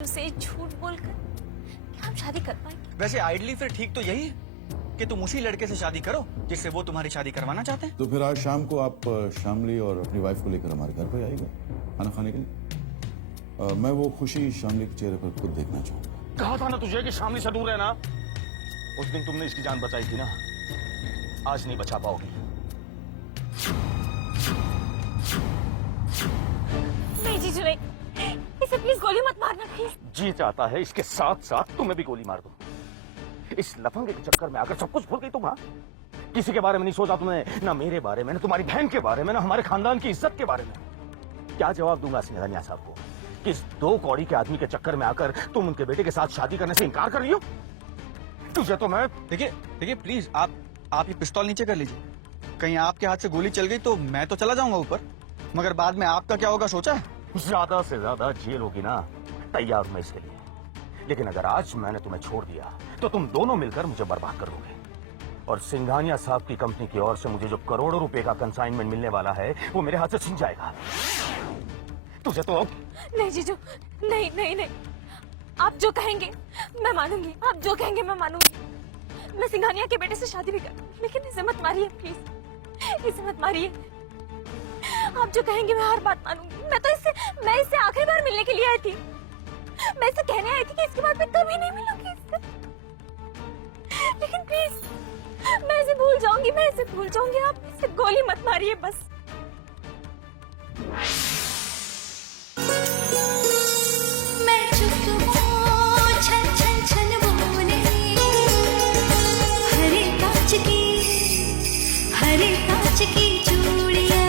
उसे झूठ बोलकर क्या हम शादी कर पाएंगे? वैसे आइडली फिर ठीक तो यही है कि तुम उसी लड़के से शादी करो जिससे वो तुम्हारी शादी करवाना चाहते हैं। तो फिर आज शाम को आप शामली और अपनी वाइफ को लेकर हमारे घर पे आएगा खाना खाने के लिए। मैं वो खुशी शामली के चेहरे पर खुद देखना चाहूंगा। कहा था ना तुझे कि शामली से दूर रहना। उस दिन तुमने इसकी जान बचाई थी ना, आज नहीं बचा पाओगी। नहीं जीजू नहीं, इसे प्लीज गोली मत मारना प्लीज। जी चाहता है इसके साथ साथ तुम्हें भी गोली मार दो। इस लफंगे के चक्कर में आकर सब कुछ भूल गई तुम। हाँ, किसी के बारे में नहीं सोचा तुमने, ना मेरे बारे में, ना तुम्हारी बहन के बारे में, ना हमारे खानदान की इज्जत के बारे में। क्या जवाब दूंगा सिंघानिया साहब को कि इस दो कौड़ी के आदमी के चक्कर में आकर तुम उनके बेटे के साथ शादी करने से इनकार कर रही हो? तुझे तो मैं देखिए प्लीज आप ये पिस्तौल नीचे कर लीजिए। कहीं आपके हाथ से गोली चल गई तो मैं तो चला जाऊंगा ऊपर, मगर बाद में आपका क्या होगा सोचा है? ज्यादा से ज्यादा जेल होगी ना, तैयार हूं मैं इसके लिए। लेकिन अगर आज मैंने तुम्हें छोड़ दिया तो तुम दोनों मिलकर मुझे बर्बाद कर दोगे। और सिंघानिया साहब की कंपनी की ओर से मुझे जो करोड़ों रुपए का कंसाइनमेंट मिलने वाला है वो मेरे हाथ से छिन जाएगा। तुझे तो नहीं जीजू, नहीं नहीं नहीं, आप जो कहेंगे मैं मानूंगी, आप जो कहेंगे मैं मानूंगी। मैं सिंघानिया के बेटे से शादी भी करूंगी, लेकिन इसे मत मारिए प्लीज, इसे मत मारिए। आप जो कहेंगे मैं हर बात मानूंगी। मैं इससे आखिरी बार मिलने के लिए आई थी। मैं इसे कहने आई थी कि इसके बाद मैं कभी नहीं मिलूंगी इससे। लेकिन प्लीज मैं इसे भूल जाऊंगी, मैं इसे भूल जाऊंगी। आप इसे गोली मत मारिए बस। मैं चुप हूँ, छन छन छन बोले, हरे कांच की चूड़ियाँ,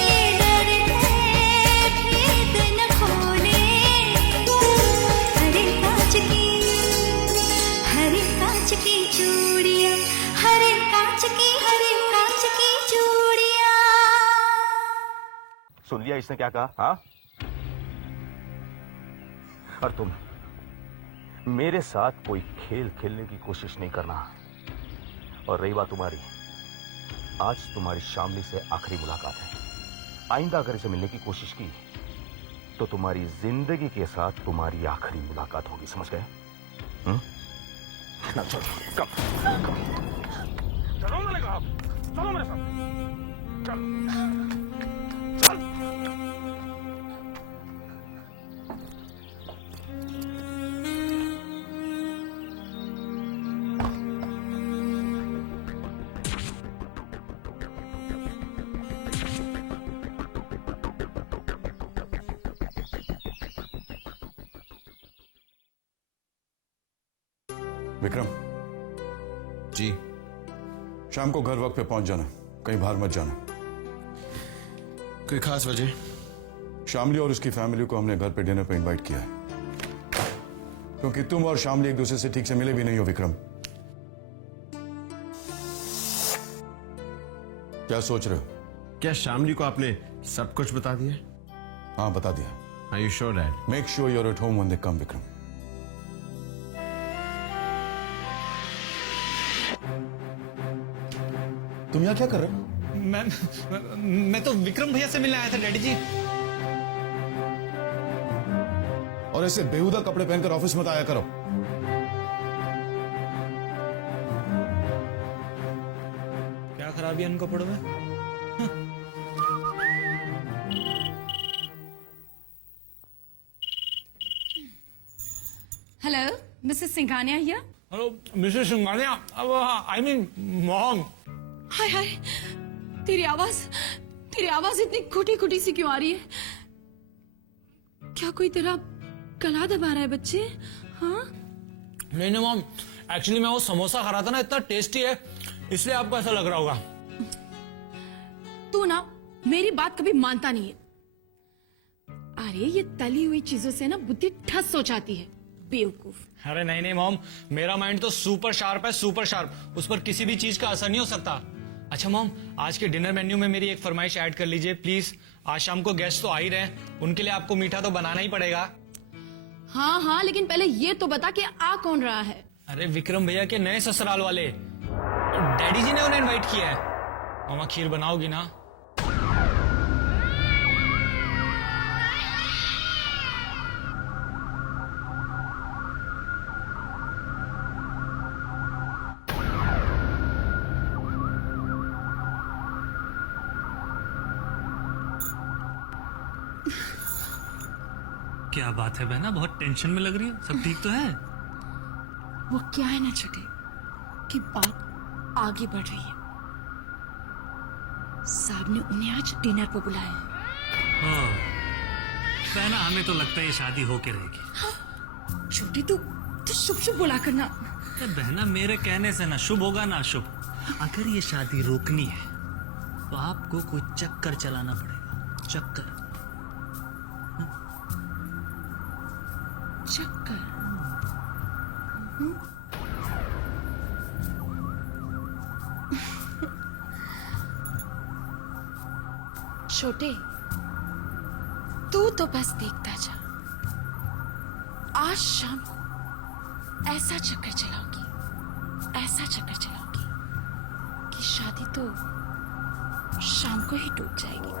ये डरे भेद न खोले, हरे कांच की चूड़ियाँ, हरे कांच की चूड़ियाँ। सुन लिया इसने क्या कहा? हाँ, और तुम मेरे साथ कोई खेल खेलने की कोशिश नहीं करना। और रही बात तुम्हारी, आज तुम्हारी शामली से आखिरी मुलाकात है। आइंदा अगर इसे मिलने की कोशिश की तो तुम्हारी जिंदगी के साथ तुम्हारी आखिरी मुलाकात होगी, समझ गए? ना चलो, कम चलो, मैंने कहा चलो मेरे साथ, चल चल। विक्रम जी। शाम को घर वक्त पे पहुंच जाना, कहीं बाहर मत जाना। कोई खास वजह? शामली और उसकी फैमिली को हमने घर पे डिनर पे इनवाइट किया है, क्योंकि तुम और शामली एक दूसरे से ठीक से मिले भी नहीं हो। विक्रम, क्या सोच रहे हो? क्या शामली को आपने सब कुछ बता दिया? हाँ, बता दिया। Are you sure, Dad? Make sure you're at home when they come. Vikram, तुम यहाँ क्या कर रहे हो? मैं तो विक्रम भैया से मिलने आया था डैडी जी। और ऐसे बेहुदा कपड़े पहनकर ऑफिस मत आया करो। क्या खराबी है इन कपड़ों में? Hello, Mrs. Singhania here. Hello Mrs Singhania, अब आई मीन मॉम। हाय हाय, तेरी आवाज इतनी खुटी सी क्यों आ रही है? क्या कोई तेरा गला दबा रहा है बच्चे? हाँ? नहीं मॉम, एक्चुअली मैं वो समोसा खा रहा था ना, इतना टेस्टी है, इसलिए आपको ऐसा लग रहा होगा। तू ना मेरी बात कभी मानता नहीं है। अरे ये तली हुई चीजों से ना बुद्धि ठस हो जाती है, बेवकूफ। अरे नहीं मॉम, मेरा माइंड तो सुपर शार्प है, सुपर शार्प। उस पर किसी भी चीज का असर नहीं हो सकता। अच्छा मॉम, आज के डिनर मेन्यू में मेरी एक फरमाइश ऐड कर लीजिए प्लीज। आज शाम को गेस्ट तो आ ही रहे हैं, उनके लिए आपको मीठा तो बनाना ही पड़ेगा। हाँ, लेकिन पहले ये तो बता कि आ कौन रहा है? अरे विक्रम भैया के नए ससुराल वाले, डैडी जी ने उन्हें इनवाइट किया है। मामा खीर बनाओगी ना? क्या बात है बहना, बहुत टेंशन में लग रही है। सब ठीक तो है? वो क्या है ना छोटे कि बात आगे बढ़ रही है। साहब ने उन्हें आज डिनर पर बुलाया है। ओह, बहना हमें तो लगता है ये शादी होके रहेगी। छोटे तू शुभ शुभ बोला करना। अरे बहना, मेरे कहने से ना शुभ होगा ना अशुभ। अगर ये शादी रोकनी है तो आपको कोई चक्कर चलाना पड़ेगा। चक्कर। चक्कर? छोटे तू तो बस देखता जा, आज शाम को ऐसा चक्कर चलाऊंगी, ऐसा चक्कर चलाऊंगी कि शादी तो शाम को ही टूट जाएगी।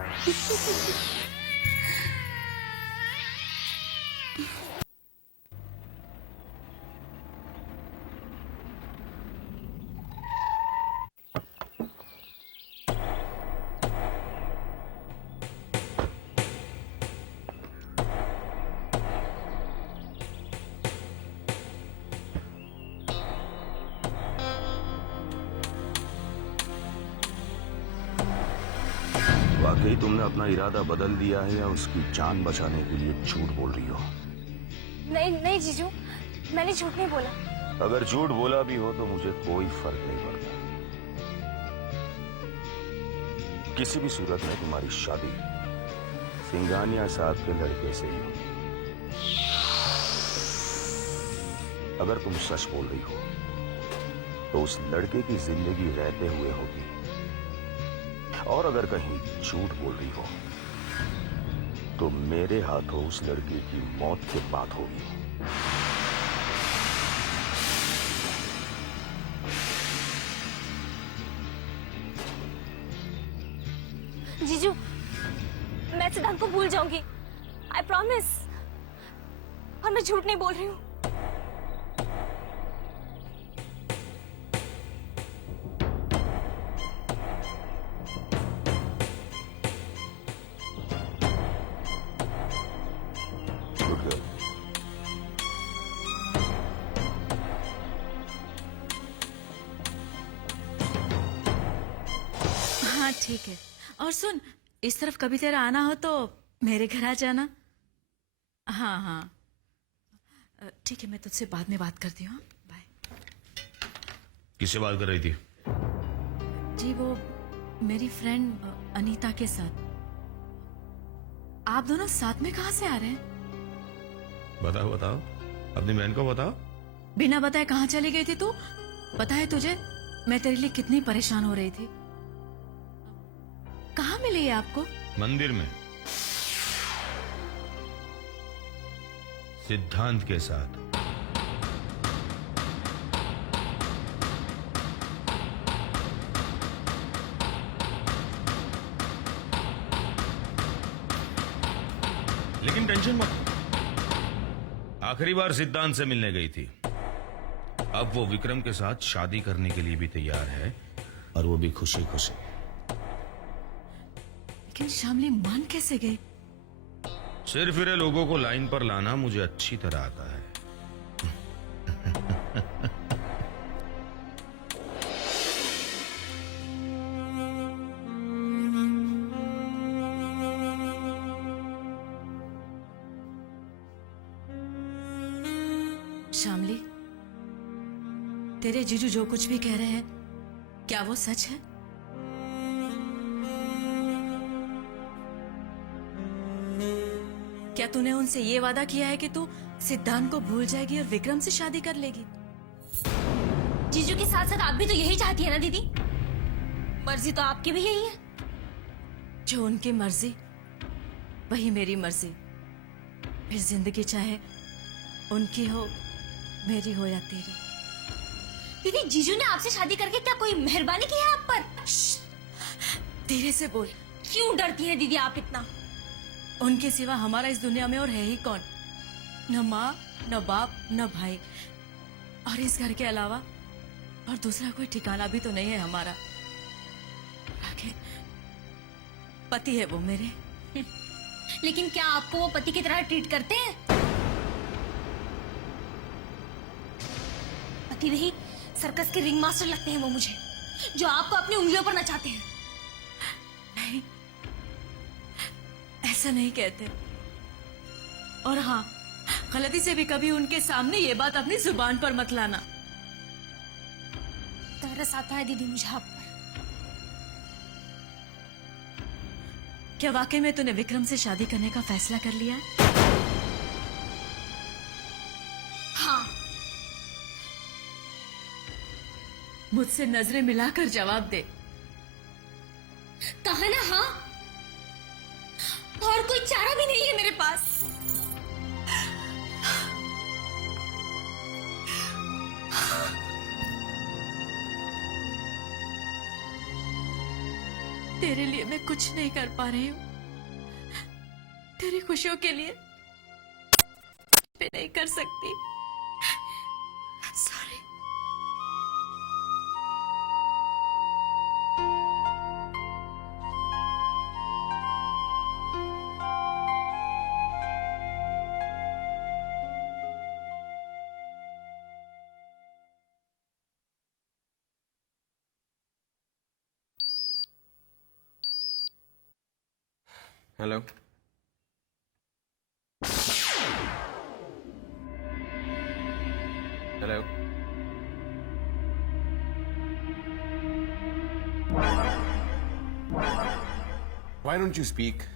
वाकई तुमने अपना इरादा बदल दिया है या उसकी जान बचाने के लिए झूठ बोल रही हो? नहीं नहीं जीजू, मैंने झूठ नहीं बोला। अगर झूठ बोला भी हो तो मुझे कोई फर्क नहीं पड़ता। किसी भी सूरत में तुम्हारी शादी सिंघानिया साहब के लड़के से ही होगी। अगर तुम सच बोल रही हो तो उस लड़के की जिंदगी रहते हुए होगी, और अगर कहीं झूठ बोल रही हो तो मेरे हाथों उस लड़के की मौत के बाद होगी। जीजू, मैं सिद्धांत को भूल जाऊंगी, आई प्रॉमिस। और मैं झूठ नहीं बोल रही हूँ। Good girl. हाँ ठीक है। और सुन, इस तरफ कभी तेरा आना हो तो मेरे घर आ जाना। हाँ हाँ ठीक है, मैं तुझसे बाद में बात करती हूँ। बाय। किससे बात कर रही थी? जी वो मेरी फ्रेंड अनीता के साथ। आप दोनों साथ में कहाँ से आ रहे हैं? बताओ बताओ, अपनी बहन को बताओ। बिना बताए कहाँ चली गई थी तू? पता है तुझे मैं तेरे लिए कितनी परेशान हो रही थी। कहाँ मिली है आपको? मंदिर में, सिद्धांत के साथ। लेकिन टेंशन मत, आखिरी बार सिद्धांत से मिलने गई थी। अब वो विक्रम के साथ शादी करने के लिए भी तैयार है, और वो भी खुशी खुशी। लेकिन शामली मान कैसे गई? सिर फिरे लोगों को लाइन पर लाना मुझे अच्छी तरह आता है। शामली, तेरे जीजू जो कुछ भी कह रहे हैं, क्या वो सच है? क्या तूने उनसे ये वादा किया है कि तू सिद्धांत को भूल जाएगी और विक्रम से शादी कर लेगी? जीजू के साथ साथ आप भी तो यही चाहती है ना दीदी? मर्जी तो आपकी भी यही है। जो उनकी मर्जी वही मेरी मर्जी। फिर जिंदगी चाहे उनकी हो, मेरी हो या तेरी। दीदी, जीजू ने आपसे शादी करके क्या कोई मेहरबानी की है आप पर? धीरे से बोल। क्यों डरती है दीदी आप इतना? उनके सिवा हमारा इस दुनिया में और है ही कौन? न माँ, न बाप, न भाई, और इस घर के अलावा और दूसरा कोई ठिकाना भी तो नहीं है हमारा। आखिर पति है वो मेरे। लेकिन क्या आपको वो पति की तरह ट्रीट करते हैं? पति नहीं, सर्कस के रिंग मास्टर लगते हैं वो मुझे, जो आपको अपनी उंगलियों पर नचाते हैं। नहीं, ऐसा नहीं कहते। और हाँ, गलती से भी कभी उनके सामने ये बात अपनी जुबान पर मत लाना। तरस आता है दीदी मुझे आप पर। क्या वाकई में तूने विक्रम से शादी करने का फैसला कर लिया? हाँ। मुझसे नजरें मिलाकर जवाब दे। कहा ना हाँ, और कोई चारा भी नहीं है मेरे पास। तेरे लिए मैं कुछ नहीं कर पा रही हूँ। तेरी खुशियों के लिए मैं नहीं कर सकती। Sorry. Hello. Hello. Why don't you speak?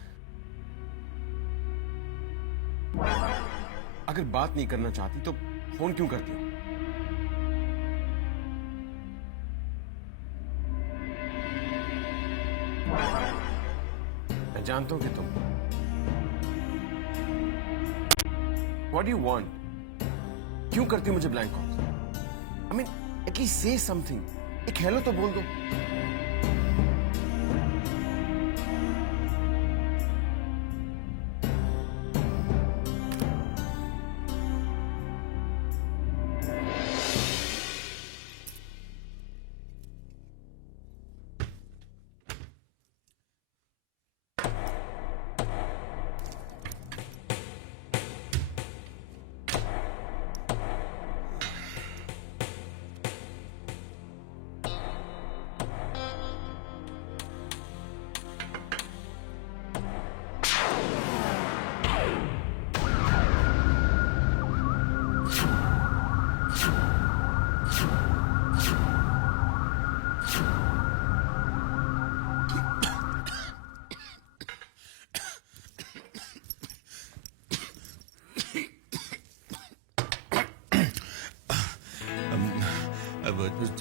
अगर बात नहीं करना चाहती तो फोन क्यों करती हो? मैं जानता हूं कि तुम What do you want? क्यों करती हो मुझे blank call? I mean, at least say something. एक हेलो तो बोल दो।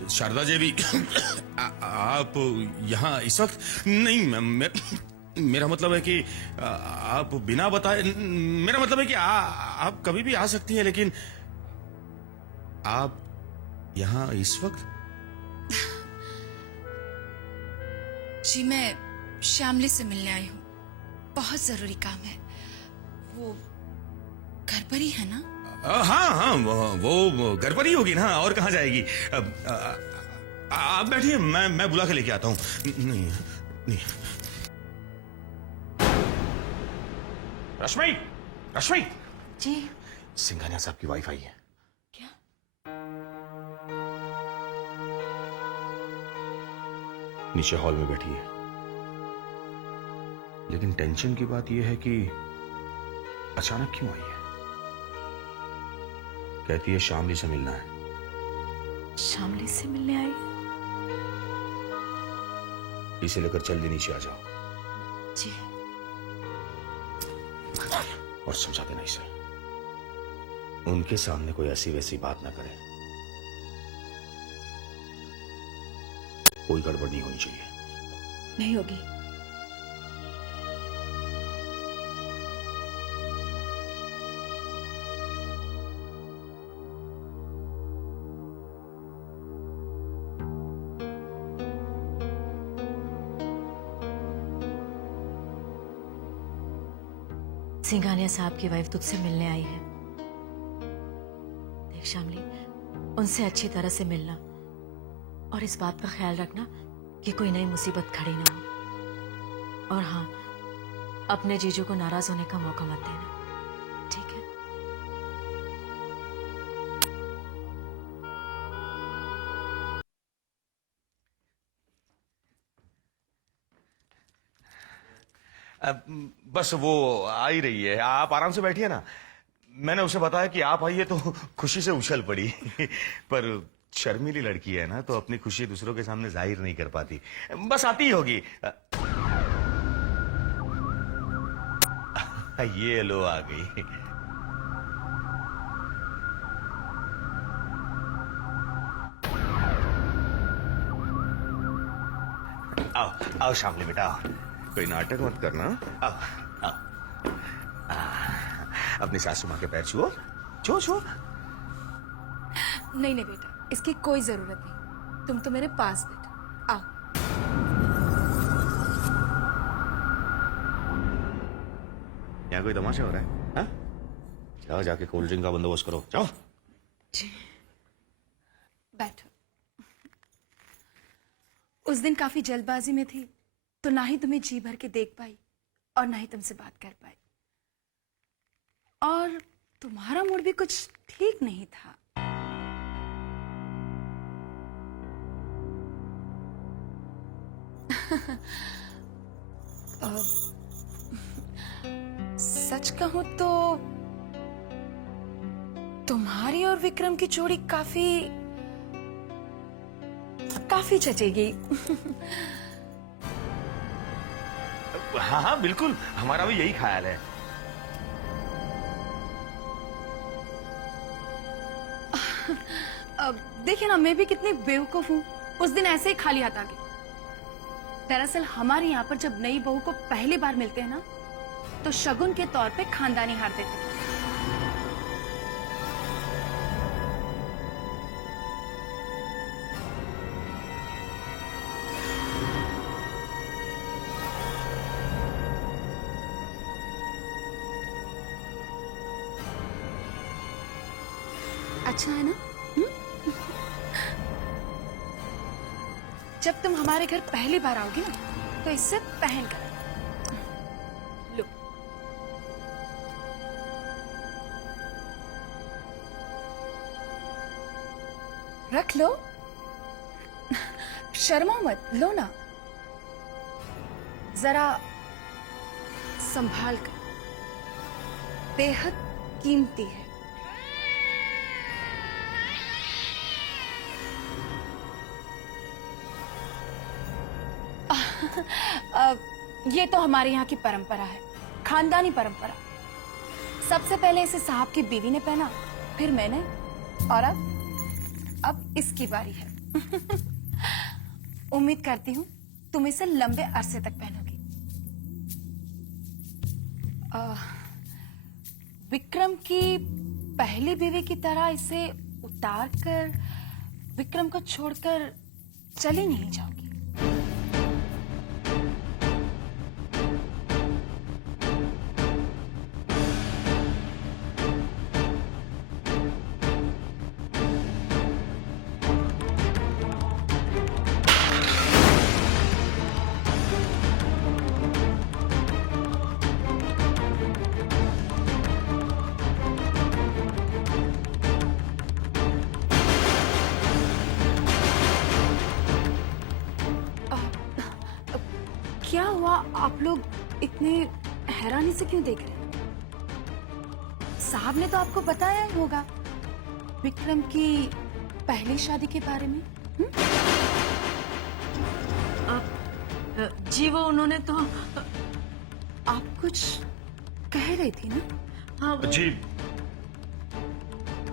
शारदा देवी, आप यहाँ इस वक्त नहीं? मेरा मतलब है कि आप बिना बताए, मेरा मतलब है कि आप कभी भी आ सकती हैं, लेकिन आप यहाँ इस वक्त? जी मैं श्यामली से मिलने आई हूँ, बहुत जरूरी काम है। वो घर पर ही है ना? हाँ हाँ, वो घर पर ही होगी ना, और कहाँ जाएगी? आप बैठिए, मैं बुला के लेके आता हूँ। नहीं नहीं। रश्मि, रश्मि जी। सिंघानिया साहब की वाइफ आई है। क्या? नीचे हॉल में बैठी है, लेकिन टेंशन की बात यह है कि अचानक क्यों आई है। कहती है शामली से मिलना है। शामली से मिलने आई? इसे लेकर जल्दी नीचे आ जाओ। जी। और समझा देना इसे, उनके सामने कोई ऐसी वैसी बात ना करे। कोई गड़बड़ नहीं होनी चाहिए। नहीं होगी। सिंघानिया साहब की वाइफ तुझसे मिलने आई है। देख शामली, उनसे अच्छी तरह से मिलना और इस बात का ख्याल रखना कि कोई नई मुसीबत खड़ी ना हो। और हाँ, अपने जीजू को नाराज होने का मौका मत देना, ठीक है? बस वो आ ही रही है, आप आराम से बैठिए ना। मैंने उसे बताया कि आप आइए तो खुशी से उछल पड़ी। पर शर्मीली लड़की है ना, तो अपनी खुशी दूसरों के सामने जाहिर नहीं कर पाती। बस आती ही होगी। ये लो आ गई। आओ आओ शामली बेटा, आओ। कोई नाटक मत करना। आओ आओ। अपनी सासू माँ के पैर छुओ, छुओ छुओ। नहीं नहीं बेटा, इसकी कोई जरूरत नहीं, तुम तो मेरे पास बैठो। आओ। यहाँ कोई तमाशा हो रहा है? हाँ? जाओ जाके कोल्ड ड्रिंक का बंदोबस्त करो, जाओ। बैठो। उस दिन काफी जल्दबाजी में थी, तो ना ही तुम्हें जी भर के देख पाई और ना ही तुमसे बात कर पाई, और तुम्हारा मूड भी कुछ ठीक नहीं था। सच कहूं तो तुम्हारी और विक्रम की जोड़ी काफी जचेगी। हाँ हाँ बिल्कुल, हमारा भी यही ख्याल है। अब देखिए ना, मैं भी कितनी बेवकूफ हूँ, उस दिन ऐसे ही खाली हाथ आ गई। दरअसल हमारे यहाँ पर जब नई बहू को पहली बार मिलते हैं ना, तो शगुन के तौर पे खानदानी हार देते हैं। अच्छा है ना? जब तुम हमारे घर पहली बार आओगी ना, तो इससे पहन कर लो। रख लो, शर्मा मत, लो ना। जरा संभाल कर, बेहद कीमती है। ये तो हमारे यहाँ की परंपरा है, खानदानी परंपरा। सबसे पहले इसे साहब की बीवी ने पहना, फिर मैंने, और अब इसकी बारी है। उम्मीद करती हूँ तुम इसे लंबे अरसे तक पहनोगी। विक्रम की पहली बीवी की तरह इसे उतार कर विक्रम को छोड़कर चली नहीं जाओगी। क्या हुआ, आप लोग इतने हैरानी से क्यों देख रहे हैं? साहब ने तो आपको बताया ही होगा विक्रम की पहली शादी के बारे में। जी वो उन्होंने तो आप कुछ कह रही थी ना? हाँ वो जी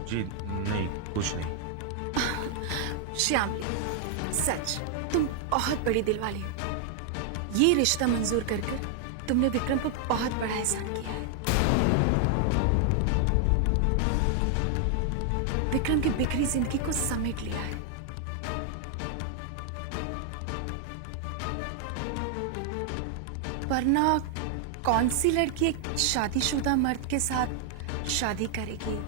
जी नहीं, कुछ नहीं। श्यामली, सच तुम बहुत बड़ी दिलवाली हो। ये रिश्ता मंजूर कर तुमने विक्रम को बहुत बड़ा एहसान किया है। विक्रम की बिखरी जिंदगी को समेट लिया है। वरना कौन सी लड़की एक शादीशुदा मर्द के साथ शादी करेगी?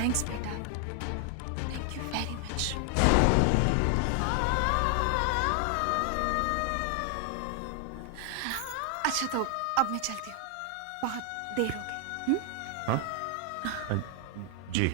थैंक्स बेटा, थैंक यू वेरी मच। अच्छा तो अब मैं चलती हूँ, बहुत देर हो गई। हाँ जी।